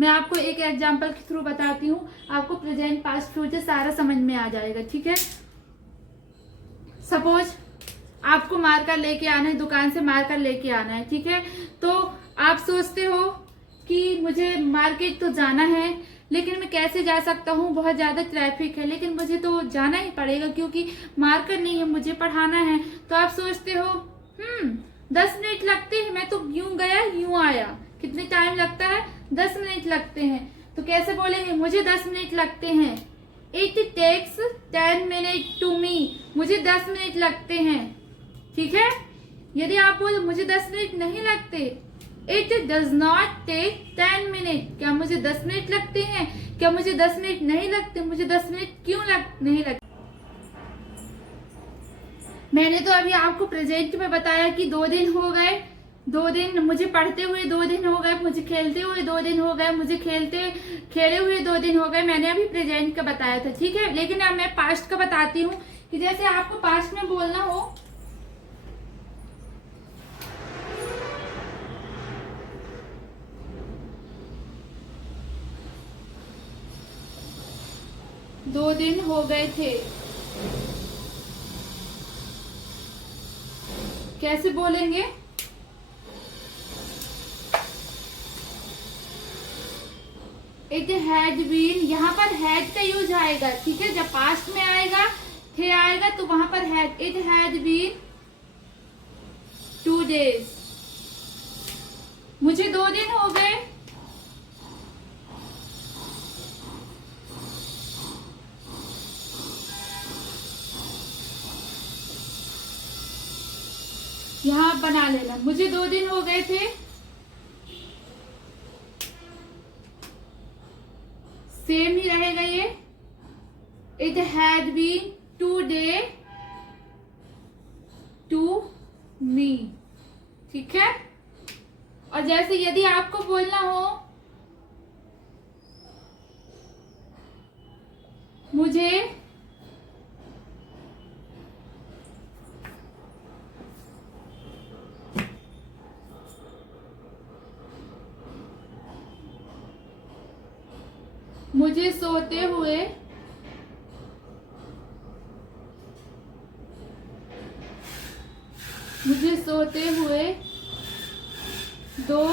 मैं आपको एक एग्जांपल के थ्रू बताती हूँ, आपको प्रेजेंट पास्ट फ्यूचर सारा समझ में आ जाएगा। ठीक है, सपोज आपको मार्कर लेके आना है, दुकान से मार्कर लेके आना है। ठीक है, तो आप सोचते हो कि मुझे मार्केट तो जाना है, लेकिन मैं कैसे जा सकता हूँ, बहुत ज्यादा ट्रैफिक है, लेकिन मुझे तो जाना ही पड़ेगा क्योंकि मार्कर नहीं है, मुझे पढ़ाना है। तो आप सोचते हो 10 मिनट लगते हैं, मैं तो यूं गया यूं आया, कितने टाइम लगता है, 10 मिनट लगते हैं। तो कैसे बोलेंगे, मुझे 10 मिनट लगते हैं, it takes 10 minute to me, मुझे 10 मिनट लगते हैं। ठीक है, यदि आप बोले मुझे 10 मिनट नहीं लगते, it does not take 10 minute, क्या मुझे 10 मिनट लगते हैं, क्या मुझे 10 मिनट नहीं लगते, मुझे 10 मिनट क्यों नहीं लगते। मैंने तो अभी आपको प्रेजेंट में बताया कि 2 दिन हो गए, 2 दिन मुझे पढ़ते हुए 2 दिन हो गए, मुझे खेलते हुए 2 दिन हो गए, मुझे खेले हुए 2 दिन हो गए। मैंने अभी प्रेजेंट का बताया था। ठीक है, लेकिन अब मैं पास्ट का बताती हूँ कि जैसे आपको पास्ट में बोलना हो, दो दिन हो गए थे, कैसे बोलेंगे, इट हैड बीन, यहाँ पर हैड का यूज आएगा। ठीक है, जब पास्ट में आएगा थे आएगा तो वहां पर had, it had been 2 days, मुझे 2 दिन हो गए। यहाँ बना लेना, मुझे 2 दिन हो गए थे, सेम ही रहेगा ये, it had been 2 days to me. ठीक है, और जैसे यदि आपको बोलना हो मुझे सोते हुए 2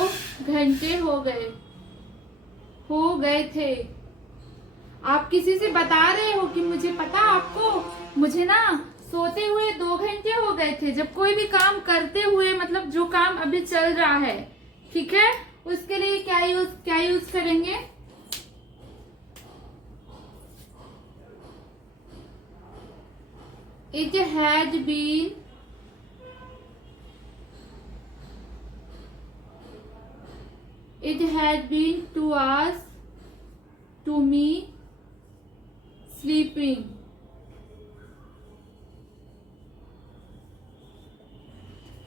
घंटे हो गए थे। आप किसी से बता रहे हो कि मुझे पता, आपको मुझे ना सोते हुए 2 घंटे हो गए थे, जब कोई भी काम करते हुए, मतलब जो काम अभी चल रहा है। ठीक है, उसके लिए क्या यूज करेंगे, it had been two hours to me sleeping.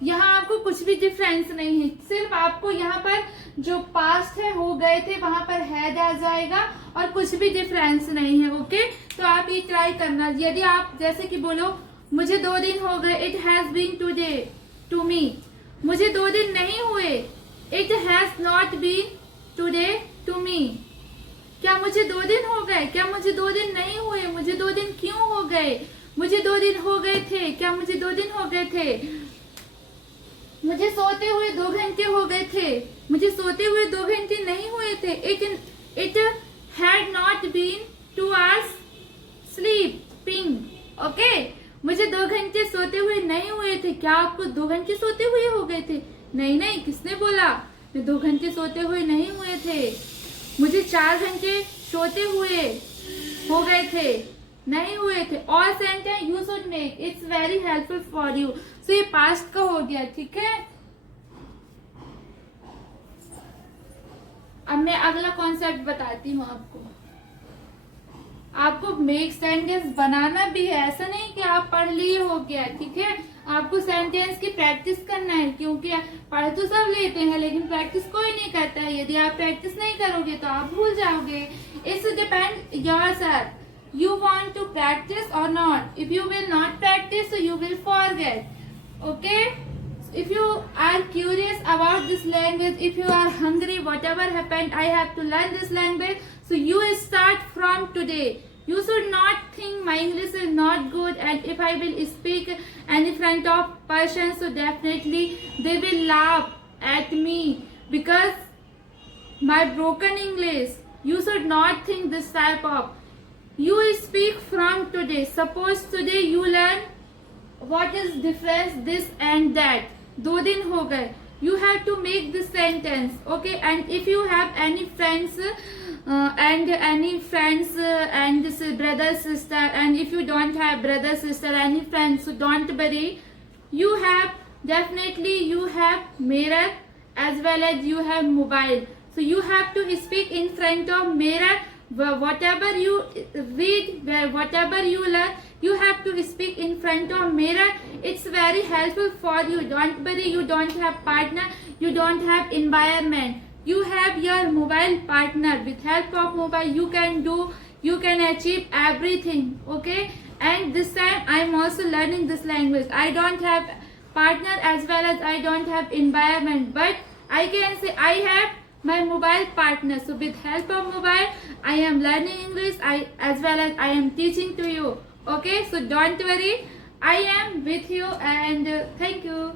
यहाँ आपको कुछ भी डिफरेंस नहीं है, सिर्फ आपको यहाँ पर जो पास्ट है हो गए थे वहां पर हैड आ जाएगा और कुछ भी डिफरेंस नहीं है। ओके, तो आप ये ट्राई करना। यदि आप जैसे कि बोलो मुझे 2 दिन हो गए, it has been today to me, मुझे 2 दिन नहीं हुए, it has not been today to me, क्या मुझे 2 दिन हो गए, क्या मुझे 2 दिन नहीं हुए, मुझे 2 दिन क्यों हो गए, मुझे 2 दिन हो गए थे, क्या मुझे 2 दिन हो गए थे, मुझे सोते हुए 2 घंटे हो गए थे, मुझे सोते हुए 2 घंटे नहीं हुए थे, it had not been 2 hours स्लीपिंग। ओके, मुझे 2 घंटे सोते हुए नहीं हुए थे, क्या आपको 2 घंटे सोते हुए हो गए थे, नहीं, किसने बोला, मैं 2 घंटे सोते हुए नहीं हुए थे, मुझे 4 घंटे सोते हुए हो गए थे, नहीं हुए थे। और sentence you should make, it's very helpful for you. So ये पास्ट का हो गया। ठीक है, अब मैं अगला कॉन्सेप्ट बताती हूँ आपको मेक सेंटेंस बनाना भी है, ऐसा नहीं कि आप पढ़ लिए हो गया। ठीक है, आपको सेंटेंस की प्रैक्टिस करना है, क्योंकि पढ़ तो सब लेते हैं लेकिन प्रैक्टिस कोई नहीं करता है। यदि आप प्रैक्टिस नहीं करोगे तो आप भूल जाओगे। It's depend yourself, you want to practice or not. If you will not practice, so you will forget. Okay, if you are curious about this language, if you are hungry, whatever happened, I have to learn this language. So you start from today. You should not think my English is not good, and if I will speak in front of persons, so definitely they will laugh at me because my broken English. You should not think this type of. You speak from today. Suppose today you learn what is difference this and that. 2 दिन हो गए. You have to make this sentence, okay? And if you have any friends and this brother sister, and if you don't have brother sister any friends, so don't worry. You have definitely you have mirror as well as you have mobile. So you have to speak in front of mirror. Whatever you read, whatever you learn, you have to speak in front of mirror. It's very helpful for you. Don't worry, you don't have partner, you don't have environment. You have your mobile partner. With help of mobile, you can achieve everything, okay? And this time I'm also learning this language. I don't have partner as well as I don't have environment, but I can say I have my mobile partner. So with help of mobile, I am learning English, as well as I am teaching to you, okay? So don't worry, I am with you, and thank you.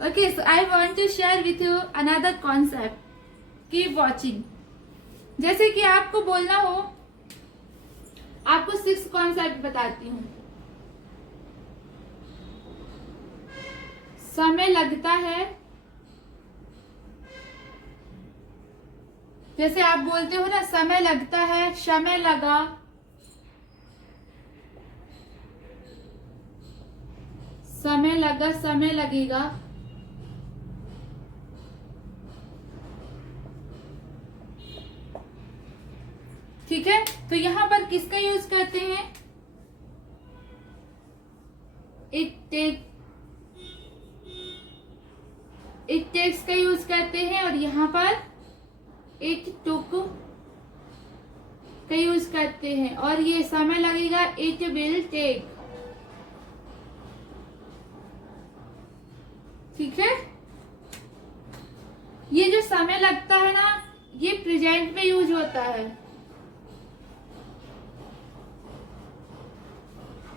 Okay, so I want to share with you another concept. Keep watching. जैसे कि आपको बोलना हो, आपको 6 concept बताती हूँ. समय लगता है. जैसे आप बोलते हो ना, समय लगता है, समय लगा, समय लगा, समय लगेगा. ठीक है, तो यहां पर किसका यूज करते हैं? इट टेक्स का यूज करते हैं, और यहां पर इट टुक का यूज करते हैं, और ये समय लगेगा, इट विल टेक. ठीक है, ये जो समय लगता है ना, ये प्रेजेंट में यूज होता है,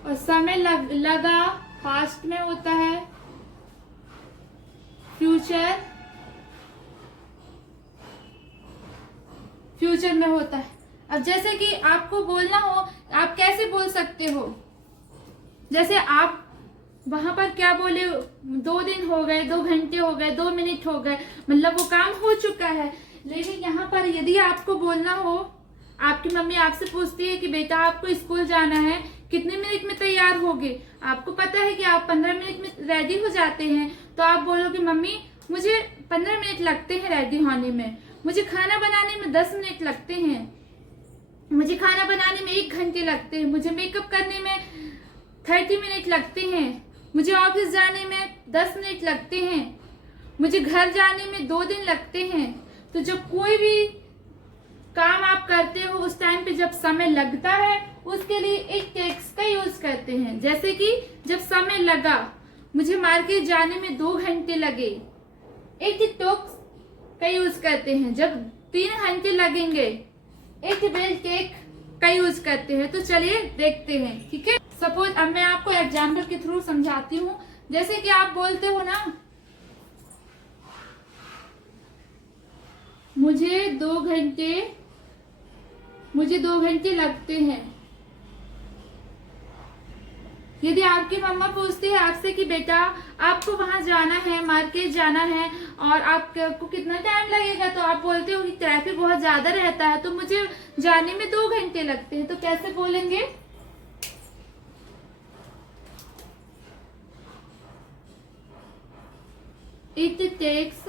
और समय लगा पास्ट में होता है, फ्यूचर में होता है. अब जैसे कि आपको बोलना हो, आप कैसे बोल सकते हो? जैसे आप वहां पर क्या बोले, 2 दिन हो गए, 2 घंटे हो गए, 2 मिनट हो गए, मतलब वो काम हो चुका है. लेकिन यहाँ पर यदि आपको बोलना हो, आपकी मम्मी आपसे पूछती है कि बेटा आपको स्कूल जाना है, कितने मिनट में तैयार होगे? आपको पता है कि आप 15 मिनट में रेडी हो जाते हैं, तो आप बोलोगे मम्मी मुझे 15 मिनट लगते हैं रेडी होने में, मुझे खाना बनाने में 10 मिनट लगते हैं, मुझे खाना बनाने में 1 घंटे लगते हैं, मुझे मेकअप करने में 30 मिनट लगते हैं, मुझे ऑफिस जाने में 10 मिनट लगते हैं, मुझे घर जाने में 2 दिन लगते हैं. तो जब कोई भी काम आप करते हो, उस टाइम पे जब समय लगता है, उसके लिए इट टेक्स का यूज करते हैं. जैसे कि जब समय लगा, मुझे मार्केट जाने में 2 घंटे लगे, इट टुक का यूज करते हैं. जब 3 घंटे लगेंगे, इट विल टेक का यूज करते हैं. तो चलिए देखते हैं, ठीक है. सपोज अब मैं आपको एग्जाम्पल के थ्रू समझाती हूँ. जैसे कि आप बोलते हो ना, मुझे 2 घंटे लगते हैं. यदि आपकी मम्मा पूछती है आपसे कि बेटा आपको वहां जाना है, मार्केट जाना है, और आपको कितना टाइम लगेगा, तो आप बोलते हो कि ट्रैफिक बहुत ज्यादा रहता है, तो मुझे जाने में 2 घंटे लगते हैं. तो कैसे बोलेंगे? It takes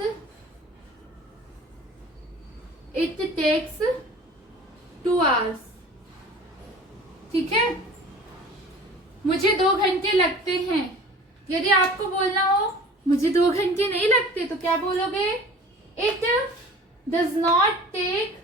2 hours. ठीक है, मुझे 2 घंटे लगते हैं. यदि आपको बोलना हो मुझे 2 घंटे नहीं लगते, तो क्या बोलोगे? It does not take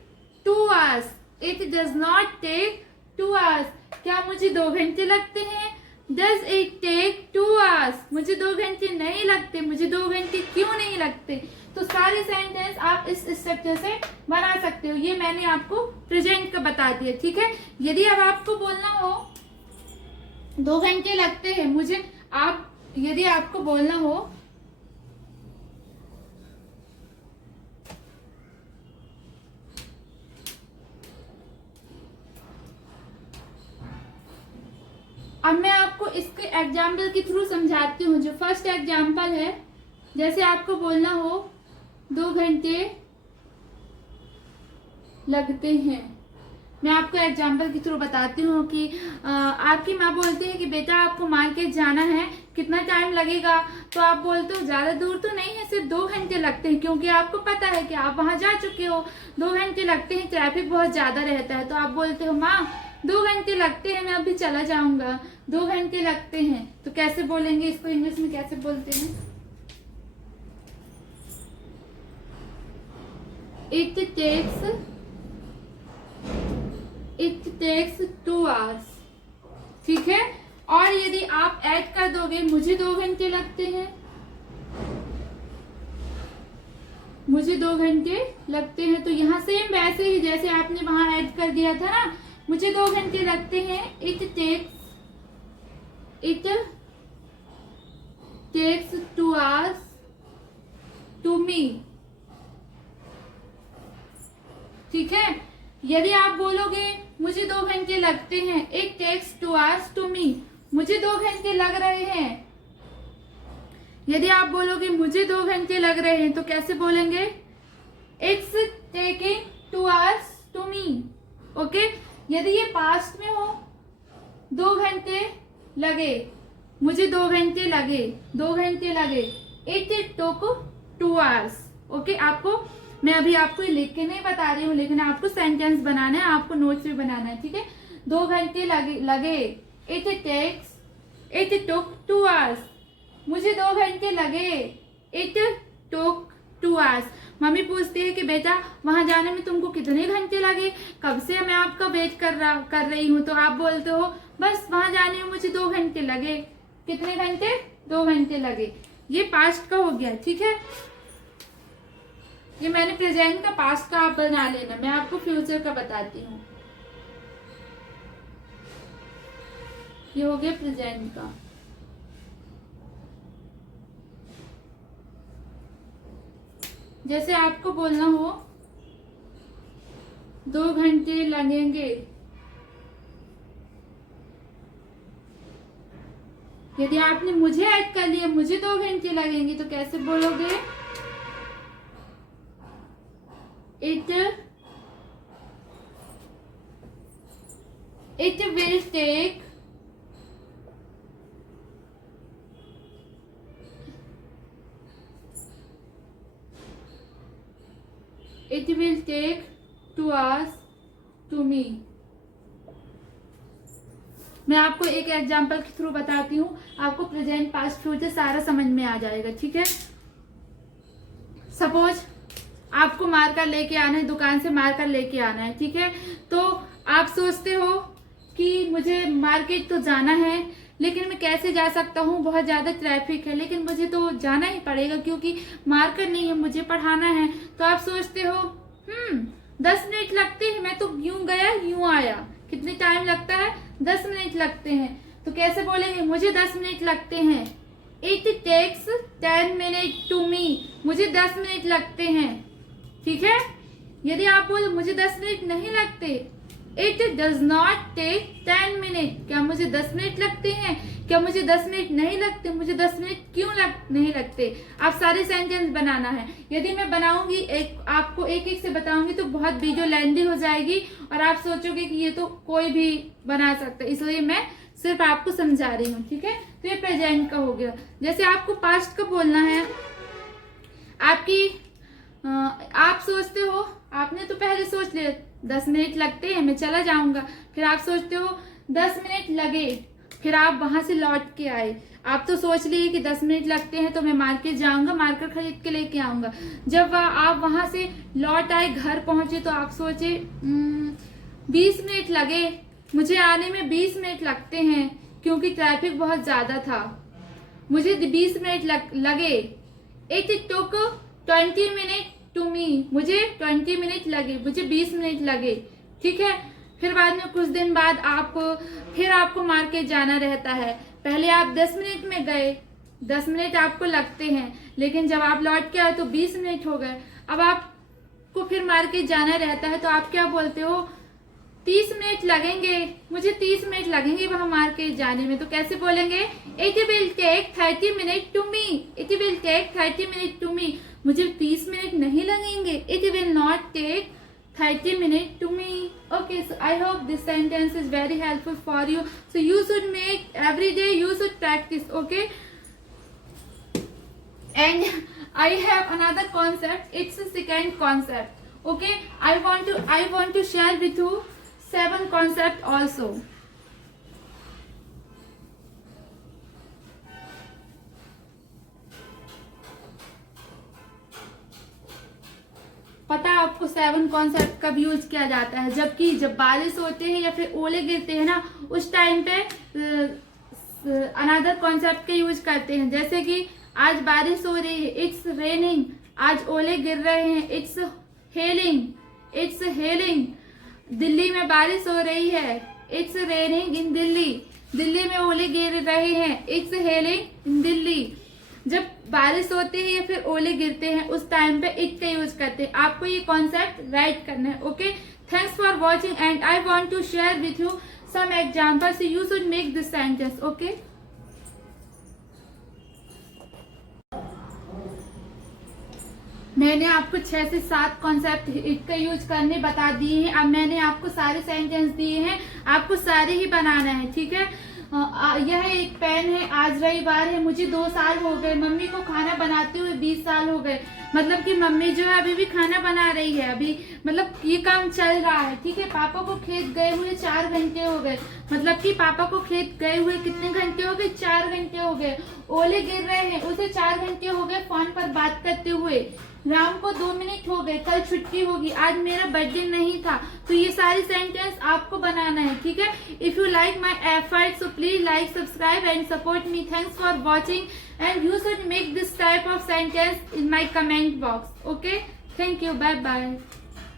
2 hours. It does not take 2 hours. क्या मुझे 2 घंटे लगते हैं? Does it take 2 hours? मुझे 2 घंटे नहीं लगते, मुझे 2 घंटे क्यों नहीं लगते? तो सारे सेंटेंस आप इस स्ट्रक्चर से बना सकते हो। ये मैंने आपको प्रेजेंट का बता दिया, ठीक है। यदि अब आपको बोलना हो 2 घंटे लगते हैं मुझे, यदि आपको बोलना हो अब मैं आपको इसके एग्जाम्पल के थ्रू समझाती हूँ। जो फर्स्ट एग्जाम्पल है, जैसे आपको बोलना हो 2 घंटे लगते हैं, मैं आपको एग्जाम्पल के थ्रू बताती हूँ कि आपकी माँ बोलती है कि बेटा आपको मार्केट जाना है, कितना टाइम लगेगा? तो आप बोलते हो ज्यादा दूर तो नहीं है, सिर्फ 2 घंटे लगते हैं, क्योंकि आपको पता है कि आप वहां जा चुके हो। 2 घंटे लगते हैं, ट्रैफिक बहुत ज्यादा रहता है। तो आप बोलते हो माँ 2 घंटे लगते हैं, मैं अभी चला जाऊंगा, 2 घंटे लगते हैं। तो कैसे बोलेंगे इसको, इंग्लिश में कैसे बोलते हैं? It takes 2 hours, ठीक है। और यदि आप ऐड कर दोगे मुझे 2 घंटे लगते हैं, मुझे 2 घंटे लगते हैं, तो यहाँ सेम वैसे ही जैसे आपने वहां ऐड कर दिया था ना, मुझे 2 घंटे लगते हैं। It takes 2 hours to me, ठीक है। यदि आप बोलोगे मुझे 2 घंटे लगते हैं, It takes 2 hours to me, मुझे 2 घंटे लग रहे हैं। यदि आप बोलोगे मुझे 2 घंटे लग रहे हैं, तो कैसे बोलेंगे? It's taking 2 hours to me, okay. यदि ये पास्ट में हो, 2 घंटे लगे, मुझे 2 घंटे लगे, 2 घंटे लगे, It took 2 hours, ओके। मैं अभी आपको लिख के नहीं बता रही हूँ, लेकिन आपको सेंटेंस बनाना है, आपको नोट्स भी बनाना है, ठीक है। 2 घंटे लगे, It took 2 hours, मुझे 2 घंटे लगे, It took 2 hours। मम्मी पूछती है कि बेटा वहां जाने में तुमको कितने घंटे लगे? कब से मैं आपका वेट कर रही हूँ। तो आप बोलते हो बस वहां जाने में मुझे 2 घंटे लगे। कितने घंटे? 2 घंटे लगे। ये पास्ट का हो गया, ठीक है। ये मैंने प्रेजेंट का, पास्ट का आप बना लेना, मैं आपको फ्यूचर का बताती हूँ। ये हो गया प्रेजेंट का। जैसे आपको बोलना हो 2 घंटे लगेंगे, यदि आपने मुझे ऐड कर लिया, मुझे 2 घंटे लगेंगे, तो कैसे बोलोगे? It will take It will take 2 hours to me। मैं आपको एक एग्जांपल के थ्रू बताती हूँ, आपको प्रेजेंट पास्ट फ्यूचर सारा समझ में आ जाएगा, ठीक है। सपोज आपको मार्कर लेके आना है, दुकान से मार्कर लेके आना है, ठीक है। तो आप सोचते हो कि मुझे मार्केट तो जाना है, लेकिन मैं कैसे जा सकता हूँ, बहुत ज्यादा ट्रैफिक है, लेकिन मुझे तो जाना ही पड़ेगा क्योंकि मार्कर नहीं है, मुझे पढ़ाना है। तो आप सोचते हो 10 मिनट लगते हैं, मैं तो यूं गया यूं आया, कितने टाइम लगता है? 10 मिनट लगते हैं। तो कैसे बोलेंगे? मुझे 10 मिनट लगते हैं। It takes 10 minutes to me, मुझे 10 मिनट लगते हैं, ठीक है। यदि आप बोले मुझे 10 मिनट नहीं लगते, It does not take 10 minutes, क्या मुझे 10 मिनट लगते हैं? क्या मुझे 10 मिनट नहीं लगते? मुझे 10 मिनट क्यों नहीं लगते? आप सारे सेंटेंस बनाना है। यदि मैं बनाऊंगी आपको एक एक से बताऊंगी तो बहुत वीडियो लेंथी हो जाएगी और आप सोचोगे कि ये तो कोई भी बना सकता है, इसलिए मैं सिर्फ आपको समझा रही हूँ, ठीक है। तो ये प्रेजेंट का हो गया। जैसे आपको पास्ट का बोलना है, आप सोचते हो, आपने तो पहले सोच लिया 10 मिनट लगते हैं, मैं चला जाऊंगा। फिर आप सोचते हो 10 मिनट लगे, फिर आप वहां से लौट के आए। आप तो सोच लिए कि 10 मिनट लगते हैं तो मैं मार्केट जाऊंगा, मार्कर खरीद के लेके आऊंगा। जब आप वहां से लौट आए, घर पहुंचे, तो आप सोचे 20 मिनट लगे, मुझे आने में 20 मिनट लगते हैं, क्योंकि ट्रैफिक बहुत ज़्यादा था। मुझे 20 मिनट लगे। It took 20 minute to me. मुझे 20 मिनट लगे, मुझे 20 मिनट लगे। ठीक है। फिर बाद में कुछ दिन बाद आपको मार्केट जाना रहता है। पहले आप 10 मिनट में गए, 10 मिनट आपको लगते हैं, लेकिन जब आप लौट के आए तो 20 मिनट हो गए। अब आपको फिर मार्केट जाना रहता है तो आप क्या बोलते हो, 30 मिनट लगेंगे, मुझे 30 मिनट लगेंगे वहां मार्केट जाने में। तो कैसे बोलेंगे, it will take 30 minute to me. It will take 30 minute to me. मुझे 30 मिनट नहीं लगेंगे। It will not take 30 minutes to me. Okay, so I hope this sentence is very helpful for you. So you should make every day, you should practice. Okay. And I have another concept. It's a second concept. Okay. I want to share with you 7 concept also. पता है आपको 7 concept कब use किया जाता है, जब बारिश होते हैं या फिर ओले गिरते हैं ना, उस टाइम पे अनदर कॉन्सेप्ट के यूज करते हैं। जैसे कि आज बारिश हो रही है, इट्स रेनिंग। आज ओले गिर रहे हैं, it's hailing. It's hailing. Delhi में बारिश हो रही है, इट्स रेनिंग इन दिल्ली। दिल्ली में ओले गिर रहे हैं, इट्स हेलिंग इन दिल्ली। जब बारिश होती है या फिर ओले गिरते हैं उस टाइम पे इट का यूज करते हैं। आपको ये कॉन्सेप्ट राइट करना है। Okay, thanks for watching and I want to share with you some examples. You should make this sentence. Okay, मैंने आपको 6 से 7 कॉन्सेप्ट इट का यूज करने बता दिए हैं। अब मैंने आपको सारे सेंटेंस दिए हैं, आपको सारे ही बनाना है। ठीक है। यह एक पेन है। आज रविवार है, मुझे 2 साल हो गए। मम्मी को खाना बनाते हुए 20 साल हो गए। मतलब कि मम्मी जो है अभी भी खाना बना रही है, अभी मतलब ये काम चल रहा है। ठीक है। पापा को खेत गए हुए 4 घंटे हो गए। मतलब कि पापा को खेत गए हुए कितने घंटे हो गए, 4 घंटे हो गए। ओले गिर रहे हैं, उसे 4 घंटे हो गए फोन पर बात करते हुए। राम को 2 मिनट हो गए, कल छुट्टी होगी, आज मेरा बर्थडे नहीं था। तो ये सारी सेंटेंस आपको बनाना है। ठीक है। If you like my effort so please like, subscribe and support me. Thanks for watching and you should make this type of sentence in my comment box. Okay, thank you, bye bye.